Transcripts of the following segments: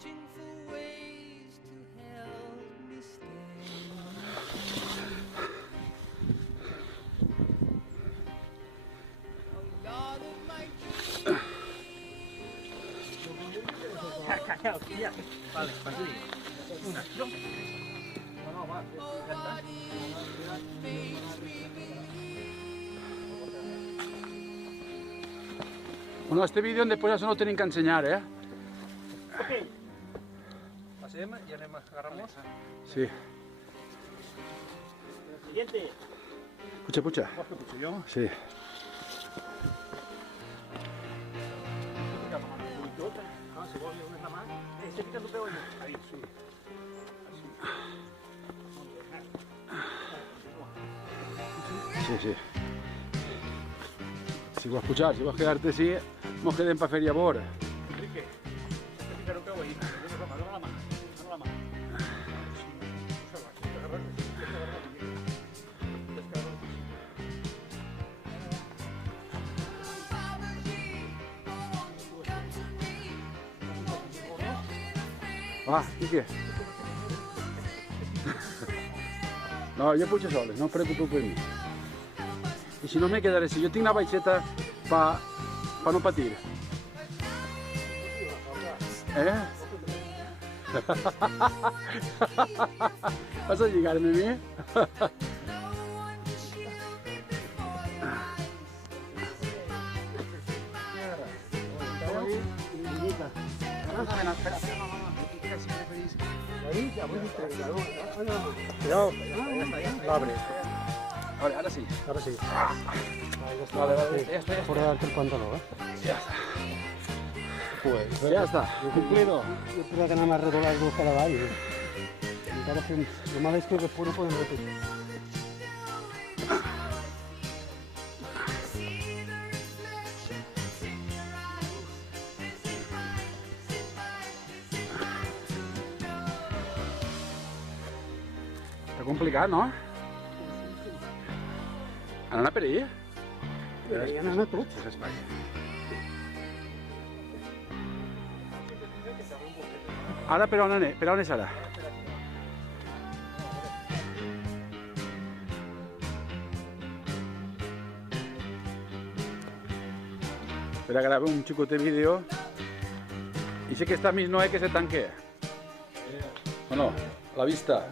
searching for ways to help me stay. Oh God of my dreams. Vale, pasuri. Bueno, este vídeo després això no ho tenim que ensenyar, eh? Ok. Passem i anem a agarrar-nos. Sí. Siguiente. Puja, puja. ¿Vas que pujo yo? Sí. Ah, si vols una mà. Se fica tu peu allà. Ahí, sí. Sí, sí. Si vols pujar, si vols quedar-te així, mos quedem per fer llavor. Enrique, se fica el peu ahí. Dóna la mà. Dóna la mà. Va, Quique. No, jo pujo soles, no us preocupeu per mi. I si no me quedaré, si jo tinc una baixeta pa no patir. Eh? Vas a lligar-me a mi? Cuidado. Abre. Vale, ahora sí. Ahora sí. Vale, vale, ya está, ya Por darte el pantalón, ¿eh? Ya está. Pues, Ya está, cumplido. Jo crec que anem a redoblar el cada avall. Encara fem... El mal és que després no podem repetir. Està complicat, no? Han anat per allà? Hi han anat tots. Ara per on anem? Per on és ara? Espera, grave un xicotet vídeo. I sé que està més no que se tanque. O no? A la vista.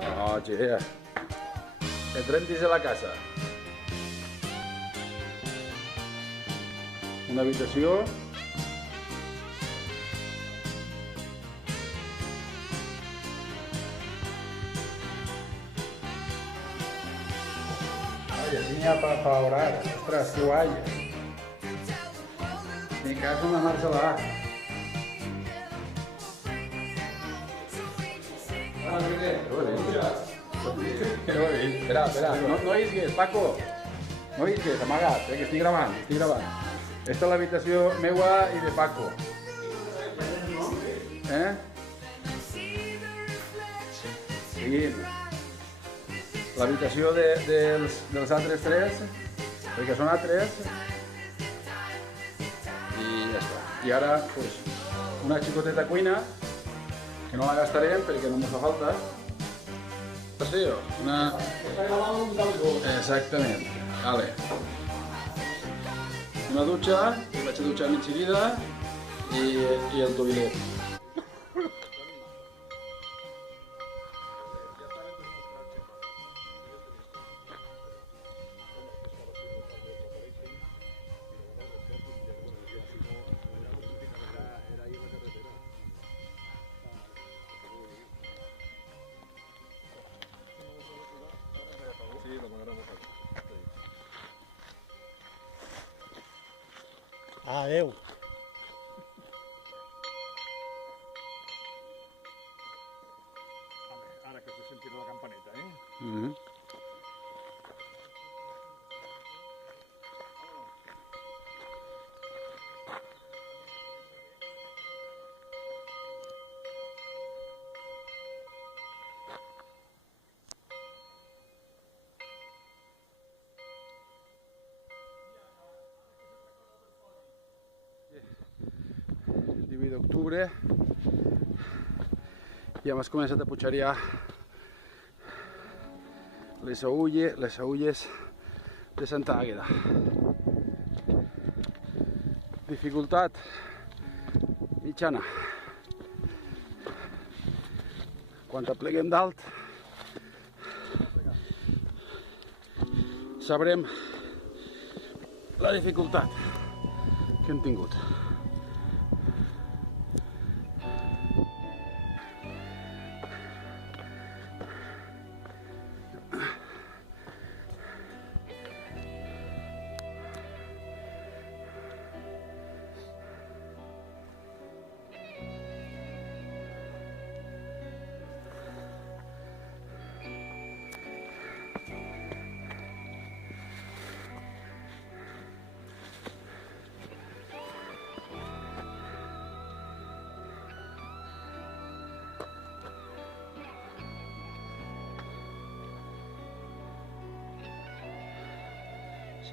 No, che. Entrem dins de la casa. Una habitació. Ay, así ya para orar. Ostras, qué guay. Mi casa una marcha va. Espera, espera, no isgues, Paco. No isgues, amagat, que estic gravant, estic gravant. Esta és l'habitació meua i de Paco. Eh? Seguim. L'habitació dels altres tres, perquè són altres. I ja està. I ara, pues, una xicoteta cuina, que no la gastarem perquè no ens fa falta. Sí, una... Exactament. Vale. Una dutxa, vaig a dutxar mig seguida i el tobillet. Sí, lo m'agrada molt. Adeu. Ara que se sentirà la campaneta, eh? d'octubre i hem començat a pujar ja les agulles de Santa Àgueda. Dificultat mitjana. Quan apleguem dalt sabrem la dificultat que hem tingut.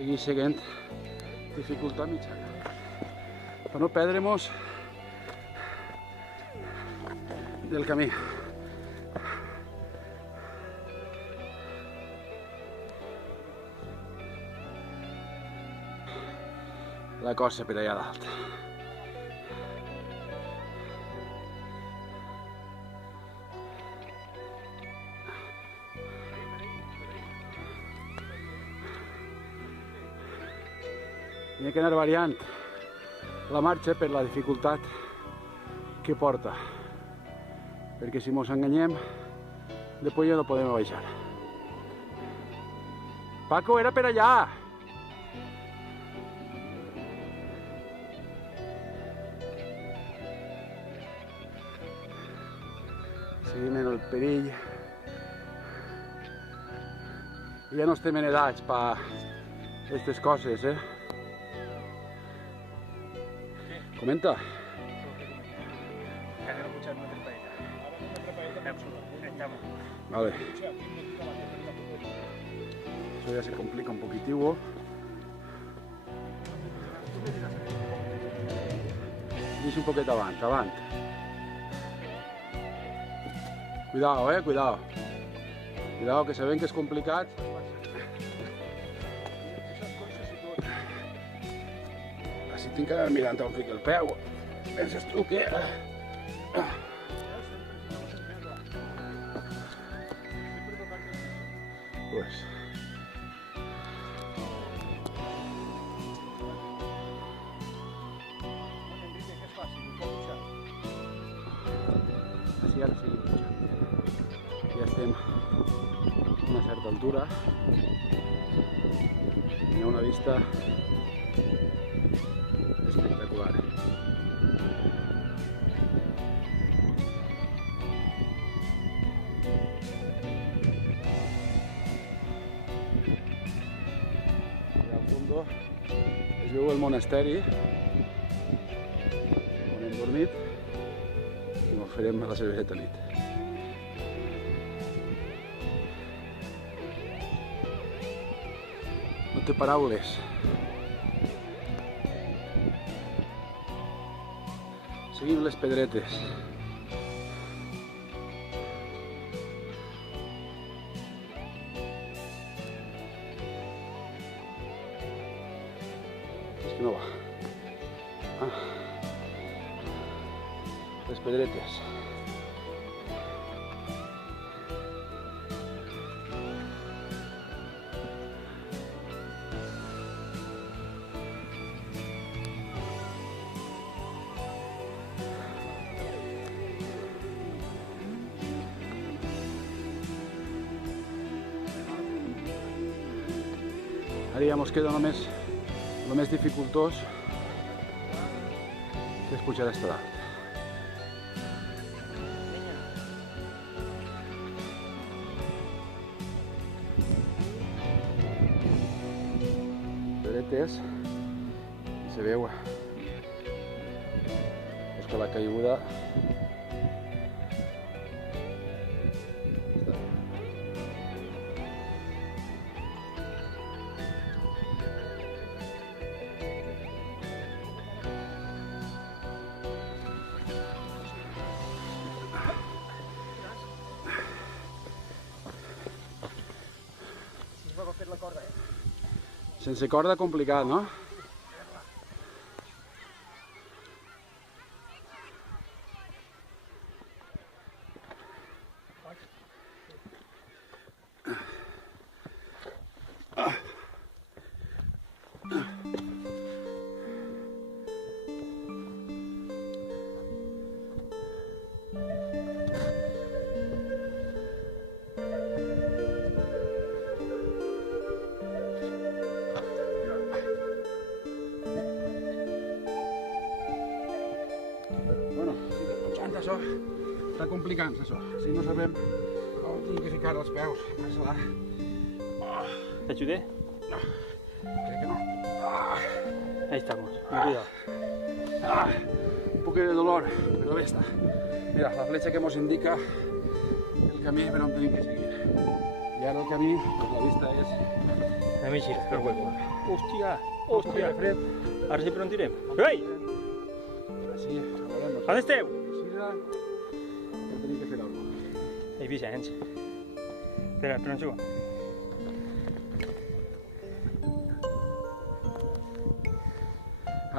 Seguir seguint dificultat mitjana per no perdre-nos del camí. La cosa per allà dalt. N'hi ha que anar variant la marxa per la dificultat que porta, perquè si mos enganyem, després ja no podem baixar. Paco, era per allà! Seguim en el perill. Ja no estem en edats per aquestes coses, eh? Comenta. Vale. Eso ya se complica un poquitivo. Dice un poquito avant, avant. Cuidado, cuidado. Cuidado, que se ven que es complicat. Així tinc que anar mirant on fica el peu. Penses tu que... Pues... Així ara seguim pujant. Ja estem a una certa altura. Hi ha una vista espectacular. Allà al fons es veu el monasteri on hem dormit i mos farem a la cerveseta nit. No té paraules. Seguim les pedretes. És que no va. Les pedretes. Ara ja mos queda només el més dificultós, que és pujar d'esta dalt. Pedretes, i se veu que la caiguda Sense corda complicat, no? Bueno, això està complicant-se, això. Si no sabem on tinc que ficar els peus. ¿Te ayudé? No, crec que no. Ahí estamos, con cuidado. Un poquet de dolor, però bé està. Mira, la fletxa que ens indica el camí per on tenim que seguir. I ara el camí, pues la vista és... Déjame girar, el hueco. Hostia, Hòstia, hostia. fred. Ahora sí, pero no tirem. ¡Ei! Sí, a veure... On esteu? Que tenim que fer alguna cosa. Ei, Vicenç. Espera un segon.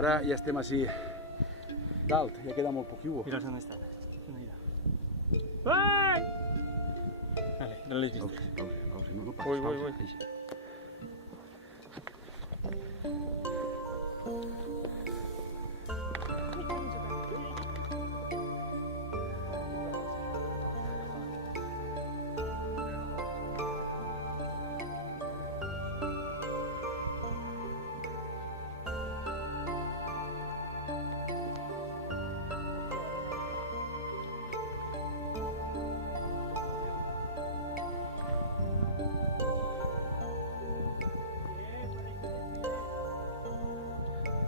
Ara ja estem així dalt, ja queda molt poquiu. Mira on estan. Ai! Vale, no l'he vist. Pausa, no passes. Voy.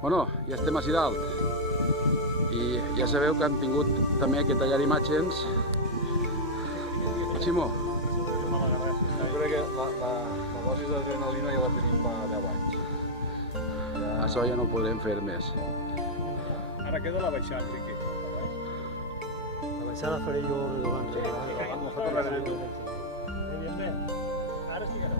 Bueno, ja estem així dalt. I ja sabeu que hem tingut també que tallar imatges. Ximo, Jo crec que la dosi d'adrenalina ja la tenim fa 10 anys. això ja no ho podrem fer més. Ara queda la baixada, Riqui. La baixada faré jo redoblant. Vamos a tornar a veure. Ara sí que no.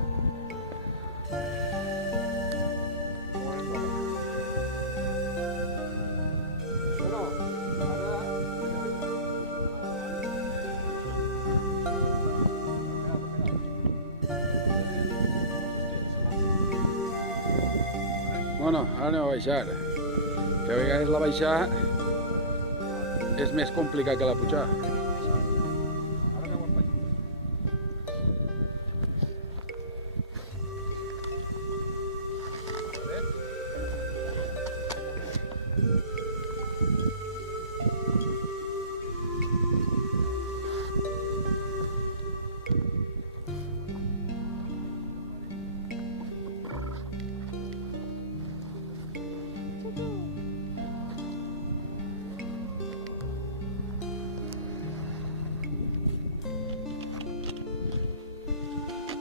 Bueno, ara anem a baixar. Que a vegades la baixar és més complicat que la pujar.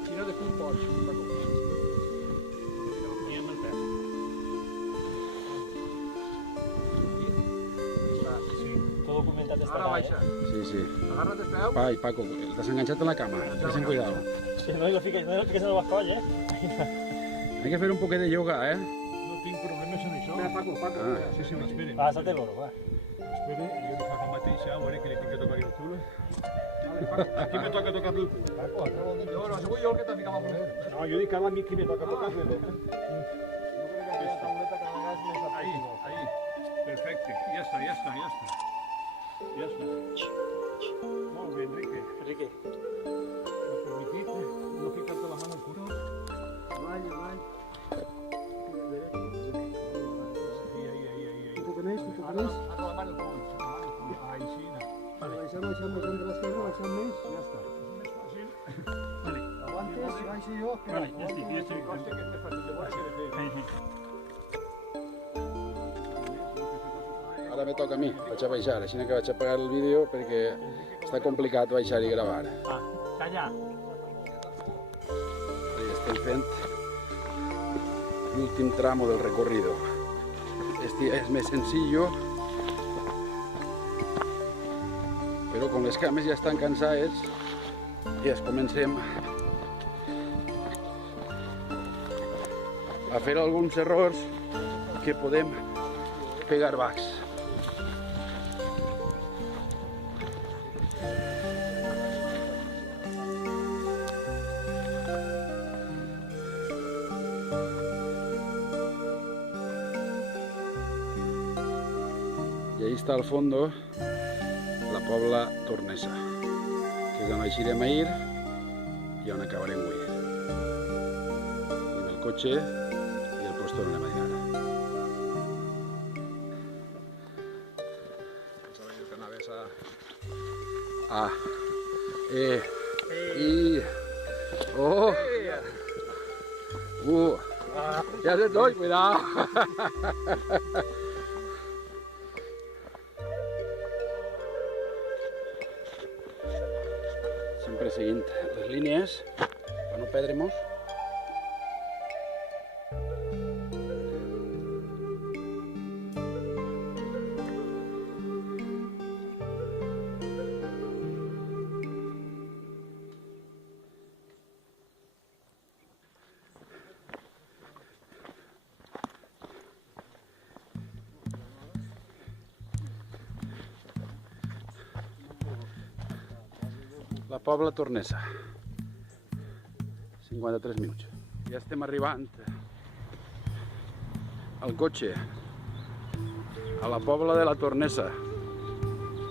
Tira de cul pots, Todo documentat està Ara allà, baixa. Sí, sí. Agarra't els peus. Ai, Paco, t'has enganxat en la cama. Ten cuidado. Si no lo fiques en el bascoll, Hay que fer un poquet de yoga, eh? No tinc problemes en això. Espera, Paco. Ah. Sí, sí, m'esperen. Pásate l'oro, va. Espera, jo li faig el mateix, a veure que li tinc que tocar el cul. Aquí me toca tocar el cul. Jo, no, segur jo el que t'ha ficat la mujer. No, jo dic ara a mi qui me toca tocar el cul. Ahí, ahí. Perfecte, ya está. Molt bé, Enrique. Enrique. ¿Me permitís no ficarte la mano al culo? Avall. Ahí. Un poc més, un poc més. Ara la mano al cul. Ahí sí, no. Baixem de l'esquerra, baixem més, ja està. Més fàcil. Aguantes, baixo jo. Vale, ja estic. Costa que és més fàcil de veure que de fer. Ara me toca a mi, vaig a baixar, així que vaig a apagar el vídeo perquè està complicat baixar i gravar. Calla. I estem fent l'últim tramo del recorrido. Este és més sencillo, però com les cames ja estan cansades, ja comencem a fer alguns errors que podem pegar baix. I ahí està al fondo la Pobla Tornesa, que és on eixirem ahir i on acabarem avui. Anem el cotxe i després tornarem a dinar. Pensava jo que anaves a... Ya te doy, cuidado. Sempre seguint les línies per no perdre-nos. La Pobla Tornesa, 53 minuts. Ja estem arribant al cotxe a la Pobla de la Tornesa,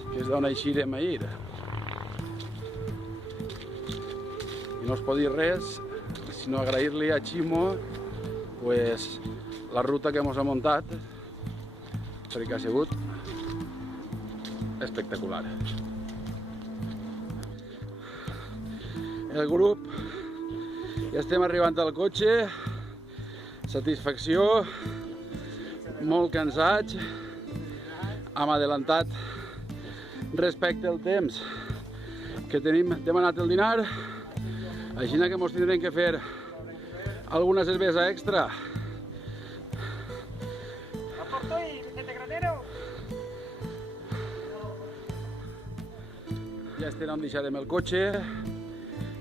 que és d'on eixirem ahir. I no es pot dir res sinó agrair-li a Ximo pues, la ruta que ens ha muntat, perquè ha sigut espectacular. El grup ja estem arribant al cotxe, satisfacció, molt cansats, hem adelantat respecte al temps que tenim demanat el dinar, així que ens tindrem que fer alguna cervesa extra. Ja estem on deixarem el cotxe.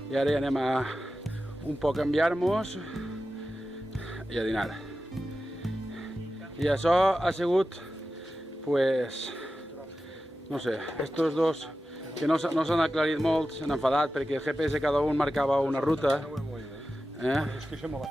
I ara anem a un poc a canviar-nos i a dinar. I això ha sigut, pues, no sé, estos dos que no s'han aclarit molt, s'han enfadat perquè el GPS cada un marcava una ruta. És que això m'ho va